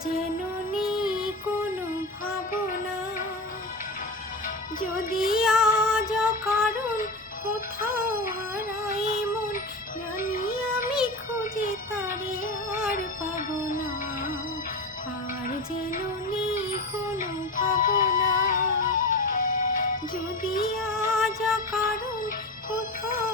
যেন নেই কোনো ভাবনা। যদি আজ কারণ কোথাও হারায় মন, জানি আমি খুঁজে তারে আর পাব না। আর যেন নেই কোনো ভাবনা। যদি আজ কারণ কোথাও